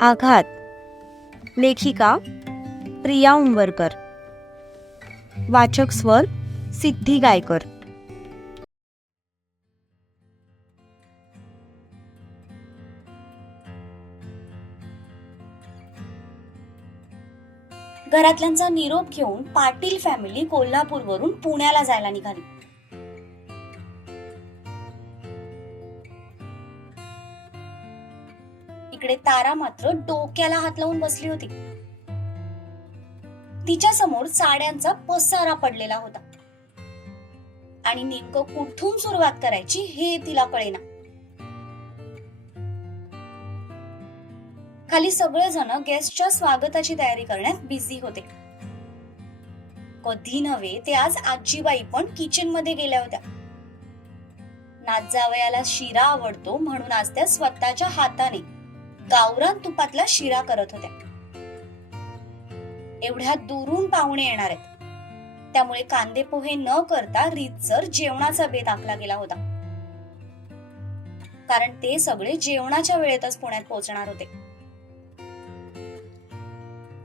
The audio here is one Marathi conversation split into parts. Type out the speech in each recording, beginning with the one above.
आघात. लेखिका प्रिया उंबरकर. वाचक स्वर सिद्धी गायकर. घरातल्यांचा निरोप घेऊन पाटील फॅमिली कोल्हापूरवरून पुण्याला जायला निघाली. इकडे तारा मात्र डोक्याला हात लावून बसली होती. तिच्या समोर साड्यांचा पसारा पडलेला होता. आणि नेमकं कुठून सुरुवात करायची हे तिला कळेना. खाली सगळेजण गेस्टच्या स्वागताची तयारी करण्यात बिझी होते. कधी नव्हे ते आज आजीबाई पण किचनमध्ये गेल्या होत्या. नातजावयाला शिरा आवडतो म्हणून आज त्या स्वतःच्या हाताने गावरान तुपातला शिरा करत होत्या. एवढ्या दुरून पाहुणे येणार आहेत. त्यामुळे कांदे पोहे न करता रीतसर जेवणाचा बेत आखला गेला होता. कारण ते सगळे जेवणाच्या वेळेतच पुण्यात पोहोचणार होते.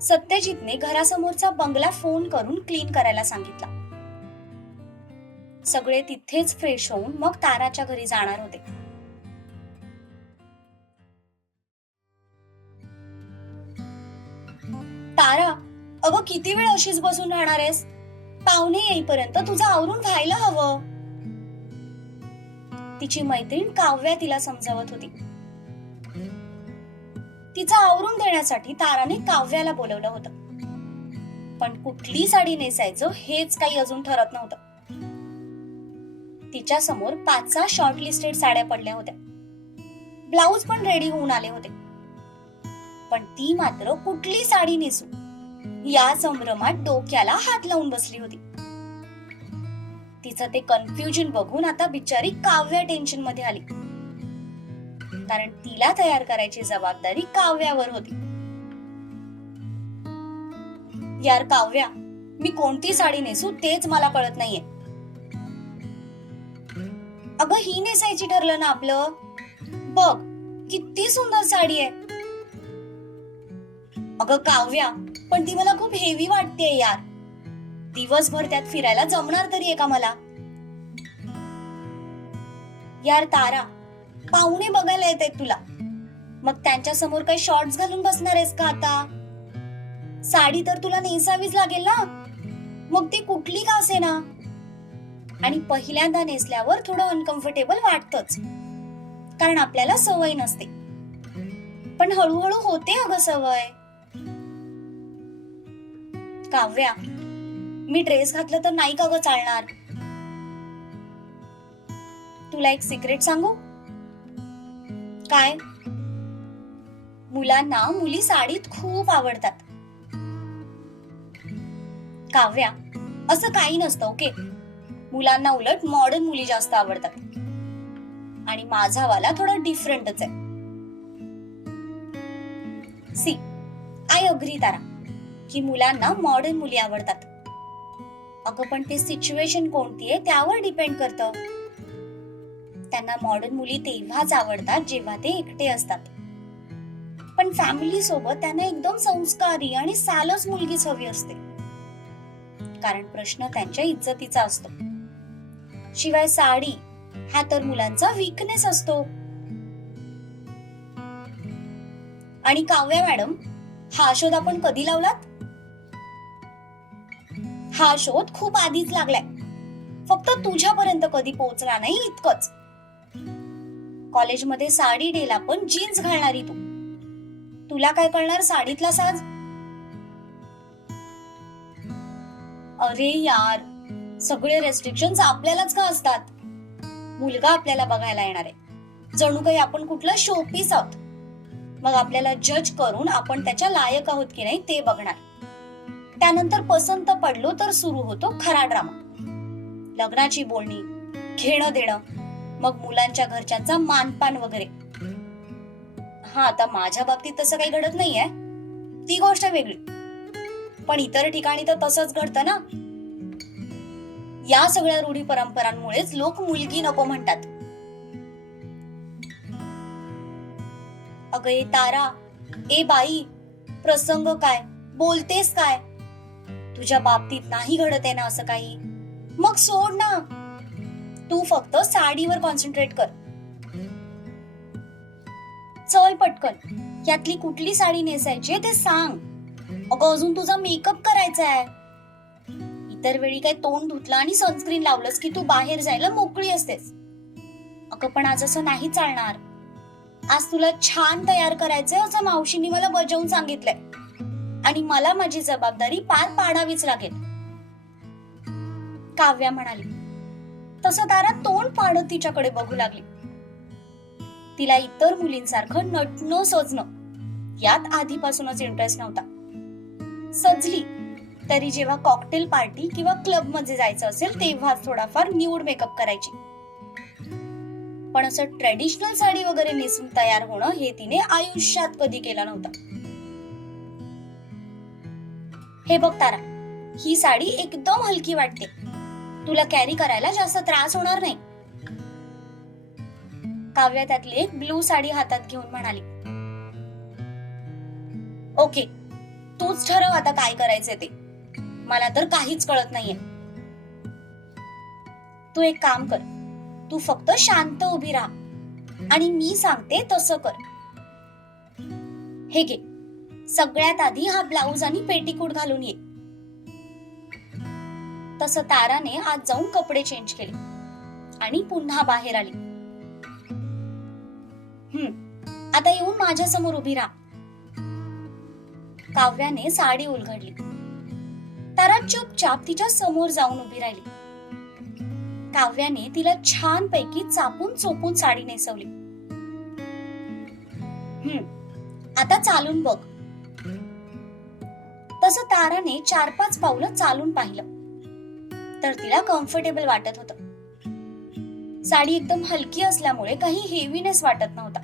सत्यजितने घरासमोरचा बंगला फोन करून क्लीन करायला सांगितला. सगळे तिथेच फ्रेश होऊन मग ताराच्या घरी जाणार होते. तारा अगं किती वेळ अशीच बसून राहणार आहेस? पाहुणे येईपर्यंत तुझं आवरून व्हायला हवं. तिची मैत्रीण काव्या तिला समजावत होती. तिचं आवरून देण्यासाठी ताराने काव्याला बोलवलं होतं. पण कुठली साडी नेसायचं हेच काही अजून ठरत नव्हतं. तिच्या समोर पाच सहा शॉर्ट लिस्टेड साड्या पडल्या होत्या. ब्लाऊज पण रेडी होऊन आले होते. पण ती मात्र कुठली साडी नेसू या संभ्रमात डोक्याला हात लावून बसली होती. तिचं ते कन्फ्युजन बघून आता बिचारी काव्या टेन्शनमध्ये आली. कारण तिला तयार करायची जबाबदारी काव्यावर होती. यार काव्या मी कोणती साडी नेसू तेच मला कळत नाहीये. अगं ही नेसायची ठरलं ना आपलं? बघ किती सुंदर साडी आहे. अगं काव्या पण ती मला खूप हेवी वाटते यार. दिवसभर त्यात फिरायला जमणार तरी आहे का मला? यार तारा पाहुणे बघायला येत आहेत तुला. मग त्यांच्यासमोर काही शॉर्ट्स घालून बसणार आहेस का आता? साडी तर तुला नेसावीच लागेल ना? मग ती कुठली का असे ना आणि पहिल्यांदा नेसल्यावर थोडं अनकम्फर्टेबल वाटतच. कारण आपल्याला सवय नसते. पण हळूहळू होते अगं सवय. काव्या मी ड्रेस घातलं तर नाही का ग चालणार? तुला एक सिक्रेट सांगू? काय? मुलांना मुली साडीत खूप आवडतात. काव्या असं काही नसतं ओके? मुलांना उलट मॉडर्न मुली जास्त आवडतात. आणि माझा वाला थोडा डिफरंटच आहे. See I agree Tara. की मुलांना मॉडर्न मुली आवडतात. अगं पण ते सिच्युएशन कोणती आहे? त्यावर डिपेंड करतं. त्यांना मॉडर्न मुली तेव्हाच आवडतात जेव्हा ते एकटे असतात. पण फॅमिली सोबत त्यांना एकदम संस्कारी आणि सालस मुलगीच हवी असते. कारण प्रश्न त्यांच्या इज्जतीचा असतो. शिवाय साडी हा तर मुलांचा वीकनेस असतो. आणि काव्या मॅडम हा शोध आपण कधी लावलात? हा शोध खूप आधीच लागलाय. फक्त तुझ्यापर्यंत कधी पोहोचला नाही इतकंच. कॉलेजमध्ये साडी डेला पण जीन्स घालणारी तू. तुला काय कळणार साडीतला साज? अरे यार सगळे रेस्ट्रिक्शन आपल्यालाच का असतात? मुलगा आपल्याला बघायला येणार आहे. जणू काही आपण कुठलं शोपीस आहोत. मग आपल्याला जज करून आपण त्याच्या लायक आहोत की नाही ते बघणार. त्यानंतर पसंत पडलो तर सुरू होतो खरा ड्रामा. लग्नाची बोलणी घेणं देणं मग मुलांच्या घरच्यांचा मानपान वगैरे. हा आता माझ्या बाबतीत तसं काही घडत नाहीये. ती गोष्ट वेगळी. पण इतर ठिकाणी तर तसंच घडतं ना. या सगळ्या रूढी परंपरांमुळेच लोक मुलगी नको म्हणतात. अगं ए तारा ए बाई प्रसंग काय बोलतेस काय? तुझ्या बाबतीत नाही घडत आहे ना असं काही? मग सोड ना. तू फक्त साडीवर कॉन्सन्ट्रेट कर. चल पटकन. यातली कुठली साडी नेसायची ते सांग. अगं अजून तुझा मेकअप करायचा आहे. इतर वेळी काय तोंड धुतलं आणि सनस्क्रीन लावलंस की तू बाहेर जायला मोकळी असतेस. अगं पण आज असं नाही चालणार. आज तुला छान तयार करायचंय असं मावशीने मला बजावून सांगितलंय. आणि मला माझी जबाबदारी पार पाडावीच लागेल. काव्या म्हणाली. तसं तारा तोंड पाडत तिच्याकडे बघू लागली. तिला इतर मुलींसारखं नटणं सजणं यात आधीपासूनच इंटरेस्ट नव्हता. सजली तरी जेव्हा कॉकटेल पार्टी किंवा क्लबमध्ये जायचं असेल तेव्हा थोडाफार न्यूड मेकअप करायची. पण असं ट्रेडिशनल साडी वगैरे नेसून तयार होणं हे तिने आयुष्यात कधी केलं नव्हतं. हे बघ तारा ही साडी एकदम हलकी वाटते. तुला कॅरी करायला जास्त त्रास होणार नाही. काव्या त्यातली एक ब्लू साडी हातात घेऊन म्हणाली. ओके तूच ठरव आता काय करायचंय ते. मला तर काहीच कळत नाहीये. तू एक काम कर तू फक्त शांत उभी राहा. आणि मी सांगते तसं कर. हे घे. सगळ्यात आधी हा ब्लाऊज आणि पेटीकोट घालून ये. तसं ताराने आज जाऊन कपडे चेंज केले आणि पुन्हा बाहेर आली. हम्म आता येऊन माझ्यासमोर उभी राहा. काव्याने साडी उलघडली तारा चुपचाप तिच्या समोर जाऊन उभी राहिली. काव्याने तिला छान पैकी चापून चोपून साडी नेसवली. हम्म आता चालून बघ. तसं ताराने चार पाच पावलं चालून पाहिलं. तर तिला कम्फर्टेबल वाटत होत. साडी एकदम हलकी असल्यामुळे काही हेवीनेस वाटत नव्हता.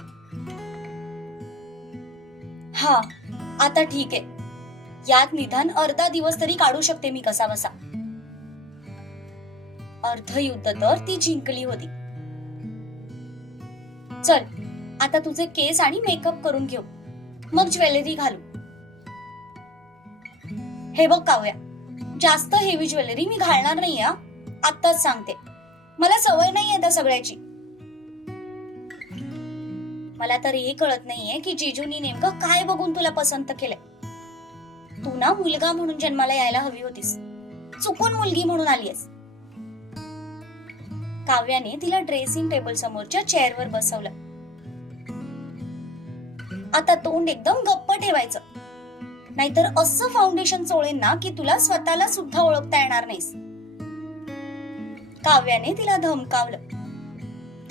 हा आता ठीक आहे. यात निधान अर्धा दिवस तरी काढू शकते मी कसा बसा अर्ध युद्ध तर ती जिंकली होती. चल आता तुझे केस आणि मेकअप करून घेऊ. मग ज्वेलरी घालू. हे बघ काव्या जास्त हेवी ज्वेलरी मी घालणार नाही आत्ताच सांगते. मला सवय नाहीये त्या सगळ्याची. मला तरी हे कळत नाहीये की जिजूनी नेमकं काय बघून तुला पसंत केलंय. तू ना मुलगा म्हणून जन्माला यायला हवी होतीस. चुकून मुलगी म्हणून आलीयस. काव्याने तिला ड्रेसिंग टेबल समोरच्या चेअरवर बसवलं. आता तोंड एकदम गप्प ठेवायचं. नाहीतर असं फाउंडेशन चोळेन ना की तुला स्वतःला सुद्धा ओळखता येणार नाहीस. काव्याने तिला धमकावलं.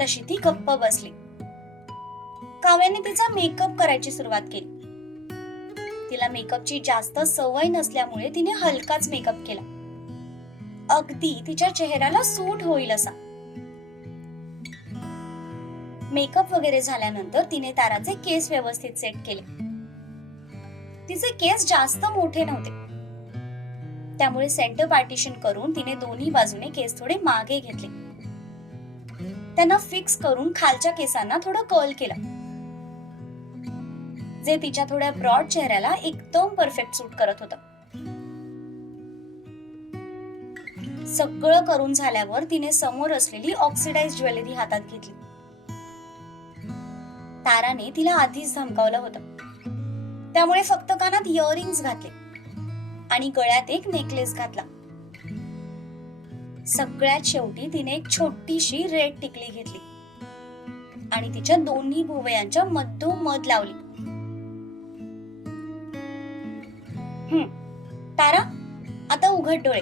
तशी ती गप्प बसली. काव्याने तिचा मेकअप करायची सुरुवात केली. तिला मेकअपची जास्त सवय नसल्यामुळे तिने हलकाच मेकअप केला. अगदी तिच्या चेहऱ्याला सूट होईल असा. मेकअप वगैरे झाल्यानंतर तिने ताराचे केस व्यवस्थित सेट केले. तिचे केस जास्त मोठे नव्हते. त्यामुळे सेंटर पार्टिशन करून तिने दोन्ही बाजूने केस थोडे मागे घेतले. त्यांना फिक्स करून खालच्या केसांना थोडं कर्ल केलं. जे तिच्या थोड्या ब्रॉड चेहऱ्याला एकदम परफेक्ट सूट करत होतं. सगळं करून झाल्यावर तिने समोर असलेली ऑक्सिडाइज ज्वेलरी हातात घेतली. ताराने तिला आधीच धमकावलं होतं. त्यामुळे फक्त कानात इयरिंग्स घातले. आणि गळ्यात एक नेकलेस घातला. सगळ्यात शेवटी तिने एक छोटीशी रेड टिकली घेतली. आणि तिच्या दोन्ही भुवयांच्या मधोमध लावली. हम्म तारा आता उघड डोळे.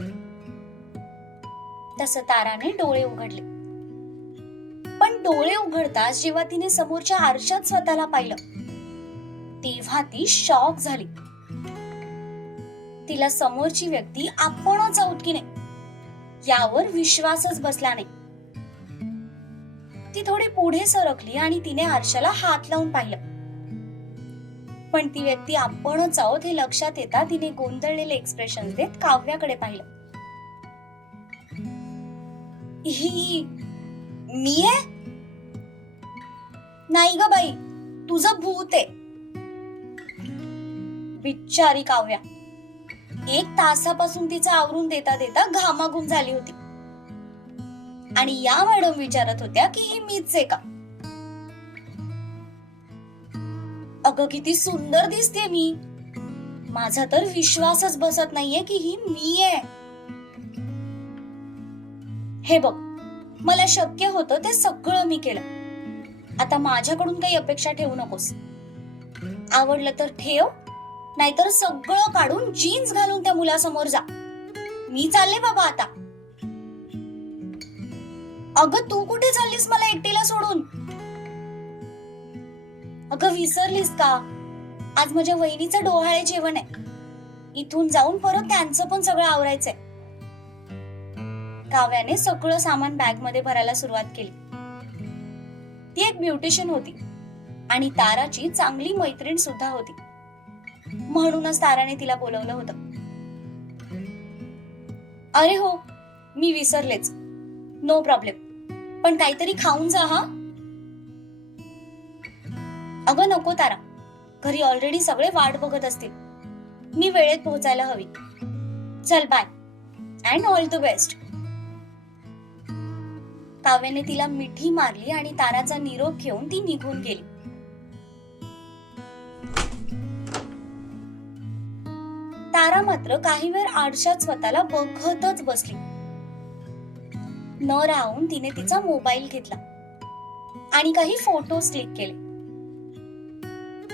तस ताराने डोळे उघडले. पण डोळे उघडताच जेव्हा तिने समोरच्या आरशात स्वतःला पाहिलं तेव्हा ती शॉक झाली. तिला समोरची व्यक्ती आपणच आहोत की नाही यावर विश्वासच बसला नाही. ती थोडी पुढे सरकली आणि तिने आरशाला हात लावून पाहिलं. पण ती व्यक्ती आपणच आहोत हे लक्षात येता तिने गोंधळलेले एक्सप्रेशन देत काव्याकडे पाहिलं. ही मी आहे? नाही ग बाई तुझं भूत आहे. बिचारी काव्या. एक तासापासून तिचा आवरून देता देता घामाघूम झाली होती. आणि या मॅडम विचारत होत्या की ही मीच आहे का? अगं किती सुंदर दिसते मी. माझा तर विश्वासच बसत नाहीये की ही मी आहे. हे बघ मला शक्य होतं ते सगळं मी केलं. आता माझ्याकडून काही अपेक्षा ठेवू नकोस. आवडलं तर ठेव नाहीतर सगळं काढून जीन्स घालून त्या मुलासमोर जा. मी चालले बाबा आता. अगं तू कुठे चाललीस मला एकटीला सोडून? अगं विसरलीस का? आज माझ्या वहिनीचं डोहाळे जेवण आहे. इथून जाऊन परत त्यांचं पण सगळं आवरायचंय. काव्याने सगळं सामान बॅगमध्ये भरायला सुरुवात केली. ती एक ब्युटिशियन होती आणि ताराची चांगली मैत्रीण सुद्धा होती. म्हणूनच ताराने तिला बोलवलं होतं. अरे हो मी विसरलेच. नो प्रॉब्लेम पण काहीतरी खाऊन जा हा. अगं नको तारा. घरी ऑलरेडी सगळे वाट बघत असतील. मी वेळेत पोहोचायला हवी. चल bye and all the best काव्याने तिला मिठी मारली आणि ताराचा निरोप घेऊन ती निघून गेली. तारा मात्र काही वेळ आरशात स्वतःला बघतच बसली. न राहून तिने तिचा मोबाईल घेतला आणि काही फोटोज क्लिक केले.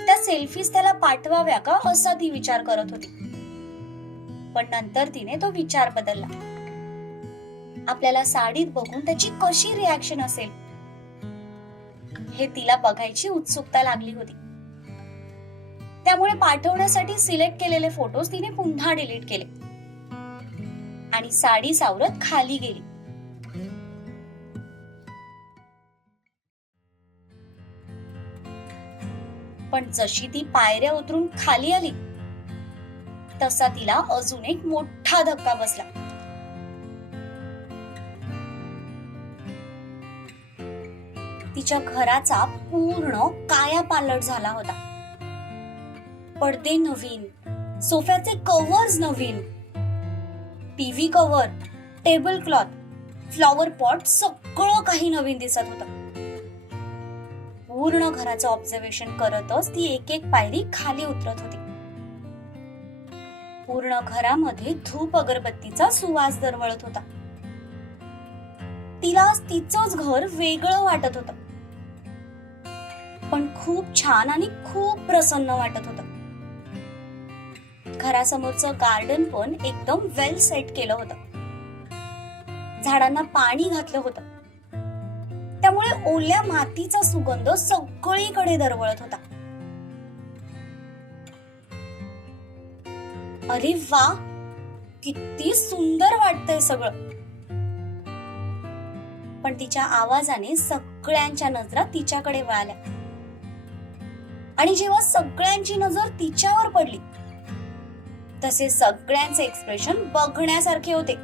त्या सेल्फीज त्याला पाठवाव्या का असा ती विचार करत होती. पण नंतर तिने तो विचार बदलला. आपल्याला साडीत बघून त्याची कशी रिॲक्शन असेल? हे तिला बघायची उत्सुकता लागली होती. त्यामुळे पाठवण्यासाठी सिलेक्ट केलेले फोटोज तिने पुन्हा डिलीट केले. आणि साडी सावरत खाली गेली. पण जशी ती पायऱ्या उतरून खाली आली तसा तिला अजून एक मोठा धक्का बसला. तिच्या घराचा पूर्ण काया पालट झाला होता. पडदे नवीन. सोफ्याचे कव्हर्स नवीन. TV cover table cloth flower pot सगळं काही नवीन दिसत होतं. पूर्ण घराचं ऑब्झर्वेशन करतच ती एक एक पायरी खाली उतरत होती. पूर्ण घरामध्ये धूप अगरबत्तीचा सुवास दरवळत होता. तिला तिचंच घर वेगळं वाटत होतं. पण खूप छान आणि खूप प्रसन्न वाटत होतं. घरासमोरचं गार्डन पण एकदम वेल सेट केलं होतं. झाडांना पाणी घातलं होतं. त्यामुळे ओल्या मातीचा सुगंध सगळीकडे दरवळत होता. अरे वा! किती सुंदर वाटतंय सगळं. पण तिच्या आवाजाने सगळ्यांच्या नजरा तिच्याकडे वळाल्या. आणि जेव्हा सगळ्यांची नजर तिच्यावर पडली तसे सगळ्यांचे एक्सप्रेशन बघण्यासारखे होते.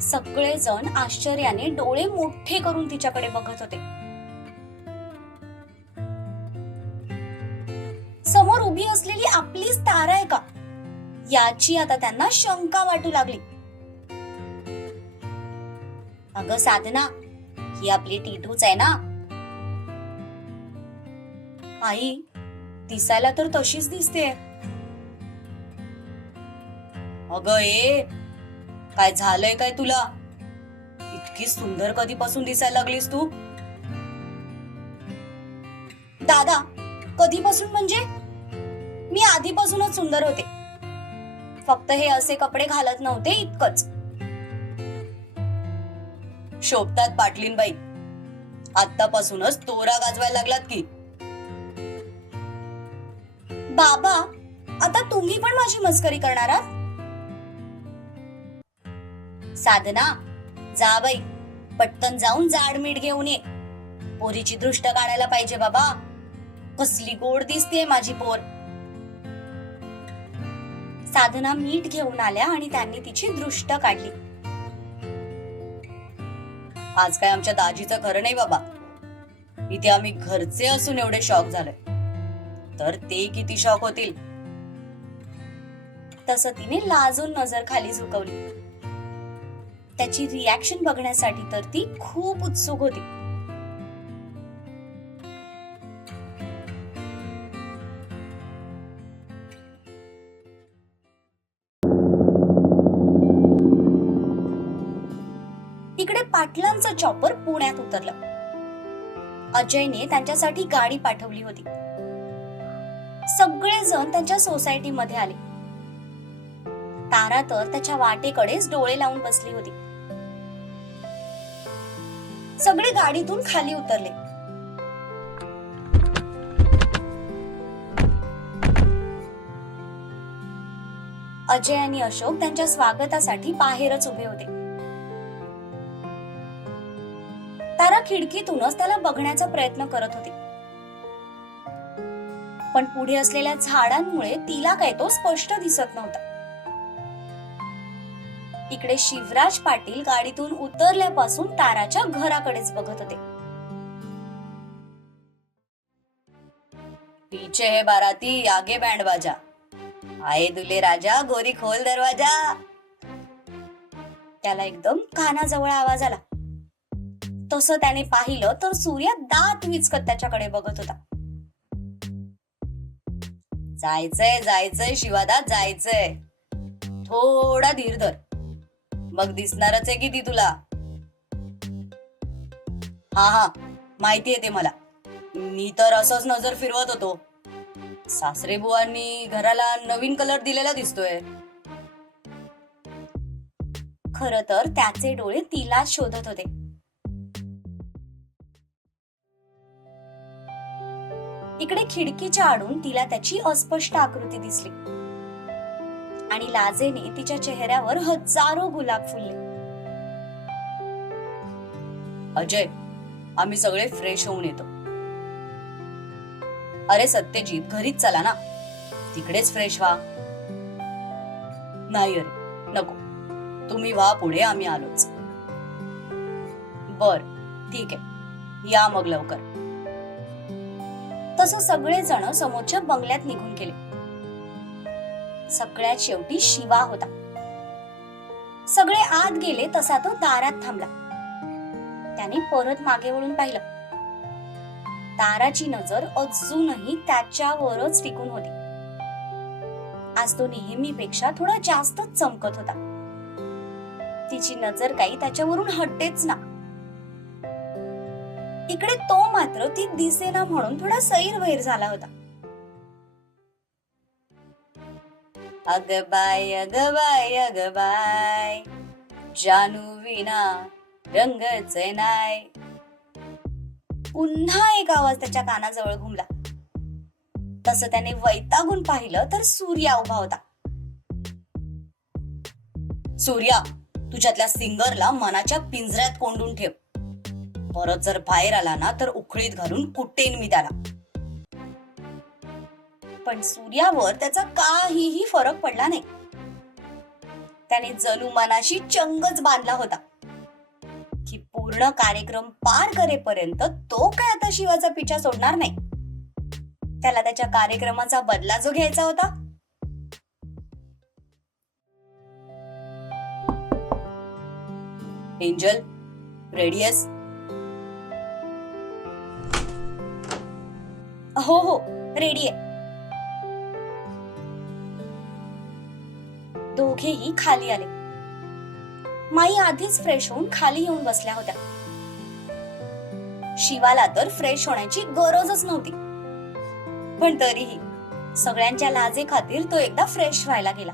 सगळेजण आश्चर्याने डोळे मोठे करून तिच्याकडे बघत होते. समोर उभी असलेली आपलीच तारा आहे का? याची आता त्यांना शंका वाटू लागली. अगं साधना ही आपली टीटूच आहे ना? आई दिसायला तर तशीच दिसते. अगं ए काय झालंय काय तुला? इतकी सुंदर कधीपासून दिसायला लागलीस तू? दादा कधीपासून म्हणजे? मी आधीपासूनच सुंदर होते. फक्त हे असे कपडे घालत नव्हते इतकंच. शोभतात पाटलीनबाई आतापासूनच तोरा गाजवायला लागलात की. बाबा आता तुम्ही पण माझी मस्करी करणार आहात? साधना जा बाई. पटकन जाऊन जाड मीठ घेऊन ये. पोरीची दृष्ट काढायला पाहिजे बाबा. कसली गोड दिसते माझी पोर. साधना मीठ घेऊन आल्या आणि त्यांनी तिची दृष्ट काढली. आज काय आमच्या दाजीचं खरं नाही बाबा. इथे आम्ही घरचे असून एवढे शॉक झालोय. तर ते किती शॉक होतील? तसं तिने लाजून नजर खाली झुकवली. त्याची रिॲक्शन बघण्यासाठी तर ती खूप उत्सुक होती. इकडे पाटलांचं चॉपर पुण्यात उतरलं. अजयने त्यांच्यासाठी गाडी पाठवली होती. सगळेजण त्यांच्या सोसायटीमध्ये आले. तारा तर त्याच्या वाटेकडेच डोळे लावून बसली होती. सगळे गाडीतून खाली उतरले. अजय आणि अशोक त्यांच्या स्वागतासाठी बाहेरच उभे होते. तारा खिडकीतूनच त्याला बघण्याचा प्रयत्न करत होती. पण पुढे असलेल्या झाडांमुळे तिला काय तो स्पष्ट दिसत नव्हता. इकडे शिवराज पाटील गाडीतून उतरल्यापासून ताराच्या घराकडेच बघत होते. पीछे है बाराती आगे बँड बाजा. आए दुले राजा गोरी खोल दरवाजा. त्याला एकदम कानाजवळ आवाज आला. तसं त्याने पाहिलं तर सूर्य दात विचकत त्याच्याकडे बघत होता. जायचंय जायचंय शिवादात जायचंय. थोडा धीर धर. मग दिसणारच आहे किती तुला. हा हा माहिती येते ते मला. मी तर असंच नजर फिरवत होतो. सासरे बुवांनी घराला नवीन कलर दिलेला दिसतोय. खर तर त्याचे डोळे तिला शोधत होते. इकडे खिडकीच्या आडून तिला त्याची अस्पष्ट आकृती दिसली. आणि लाजेने तिच्या चेहऱ्यावर हजारो गुलाब फुलले. अजय आम्ही सगळे फ्रेश होऊन येतो. अरे सत्यजित घरीच चला ना. तिकडेच फ्रेश व्हा. नाही अरे नको. तुम्ही व्हा पुढे आम्ही आलोच. बर ठीक आहे. या मग लवकर. तसं सगळे जण समोरच्या बंगल्यात निघून गेले. सगळ्यात शेवटी शिवा होता. सगळे आत गेले तसा तो दारात थांबला. त्याने परत मागे वळून पाहिलं. ताराची नजर अजूनही त्याच्यावरच टिकून होती. आज तो नेहमीपेक्षा थोडा जास्तच चमकत होता. तिची नजर काही त्याच्यावरून हटतेच ना. इकडे तो मात्र ती दिसेना म्हणून थोडा सैरवैर झाला होता. अग बाय अग बाय अग बाय. जानू विना रंगच नाय. पुन्हा एक आवाज त्याच्या कानाजवळ घुमला. तस त्याने वैतागून पाहिलं तर सूर्या उभा होता. सूर्या तुझ्यातल्या सिंगरला मनाच्या पिंजऱ्यात कोंडून ठेव. परत जर बाहेर आला ना तर उखळीत घालून कुटेन मी त्याला. पण सूर्यावर त्याचा काहीही फरक पडला नाही. त्याने जणू मनाशी चंगच बांधला होता. की पूर्ण कार्यक्रम पार करेपर्यंत तो काय आता शिवाचा पिछा सोडणार नाही? त्याला त्याच्या कार्यक्रमाचा बदला जो घ्यायचा होता. एंजल रेडियस हो हो. रेडी आहे. दोघेही खाली आले. माई आधीच फ्रेश होऊन खाली येऊन बसल्या होत्या. शिवाला तर फ्रेश होण्याची गरजच नव्हती. पण तरीही सगळ्यांच्या लाजे खातीर तो एकदा फ्रेश व्हायला गेला.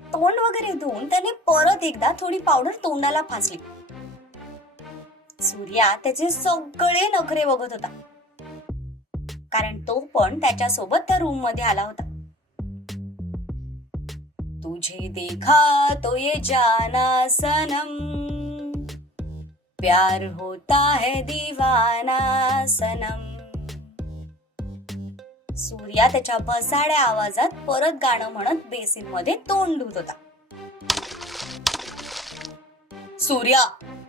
तोंड वगैरे धुवून त्याने परत एकदा थोडी पावडर तोंडाला फासली. सूर्या त्याचे सगळे नखरे बघत होता. कारण तो पण त्याच्यासोबत त्या रूममध्ये आला होता. तुझे देखा तो ये जाना सनम. प्यार होता है दीवाना सनम. सूर्या त्याच्या भसाड्या आवाजात परत गाणं म्हणत बेसिनमध्ये तोंड धुत होता. सूर्या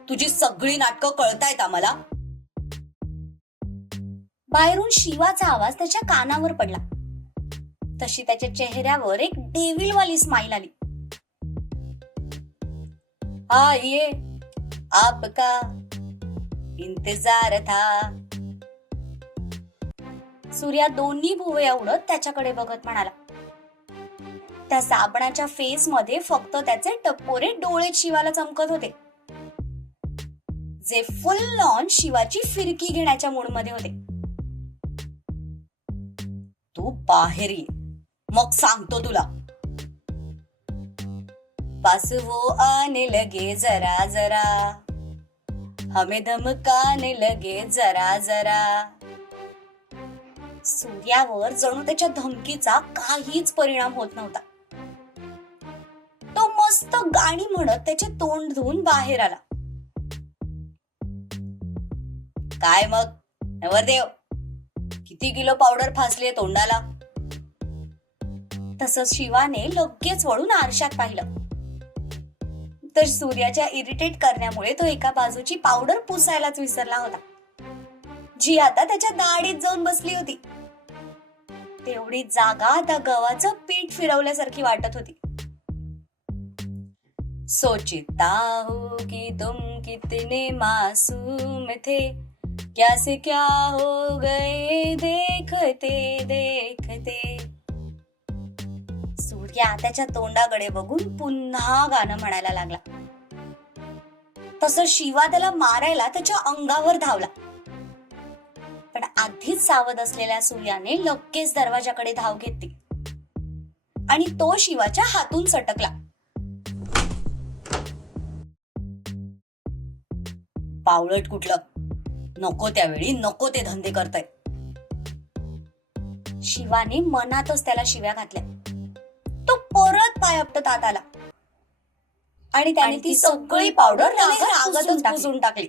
तुझी सगळी नाटकं कळतायत आम्हाला? बाहेरून शिवाचा आवाज त्याच्या कानावर पडला. तशी त्याच्या चेहऱ्यावर एक डेविलवाली स्माईल आली. आइए आपका इंतजार था. सूर्या दोन्ही भुवया उडत त्याच्याकडे बघत म्हणाला. त्या साबणाच्या फेस मध्ये फक्त त्याचे टप्पोरे डोळे शिवाला चमकत होते. जे फुल लॉन शिवाची फिरकी घेण्याच्या मूडमध्ये होते. तू बाहेर. ये मग सांगतो तुला. पासवो आने लगे जरा जरा. हमें धमकाने लगे जरा जरा. सूर्यावर जणू त्याच्या धमकीचा काहीच परिणाम होत नव्हता. तो मस्त गाणी म्हणत त्याचे तोंड धुवून बाहेर आला. काय मग? नवरदेव. किती किलो पावडर फासली तोंडाला? तसंच शिवाने लगेच वळून आरशात पाहिलं. तर सूर्याच्या इरिटेट करण्यामुळे तो एका बाजूची पावडर पुसायलाच विसरला होता. जी आता त्याच्या दाढीत जाऊन बसली होती. तेवढी जागा आता गव्हाचं पीठ फिरवल्यासारखी वाटत होती. सोचिता हो हूँ कि तुम कितने मासूम थे. क्या से क्या हो गए देखते देखते। सूर्या त्याच्या तोंडाकडे बघून पुन्हा गाणं म्हणायला लागला. तसं शिवा त्याला मारायला त्याच्या अंगावर धावला. पण आधीच सावध असलेल्या सूर्याने लगेच दरवाजाकडे धाव घेतली. आणि तो शिवाच्या हातून सटकला. पावळट कुठलं? नको त्यावेळी नको ते धंदे करताय शिवाने मनातच त्याला शिव्या घातल्या. तो परत पाय आपटत आत आला. आणि त्याने ती सगळी पावडर रागातच टाकली.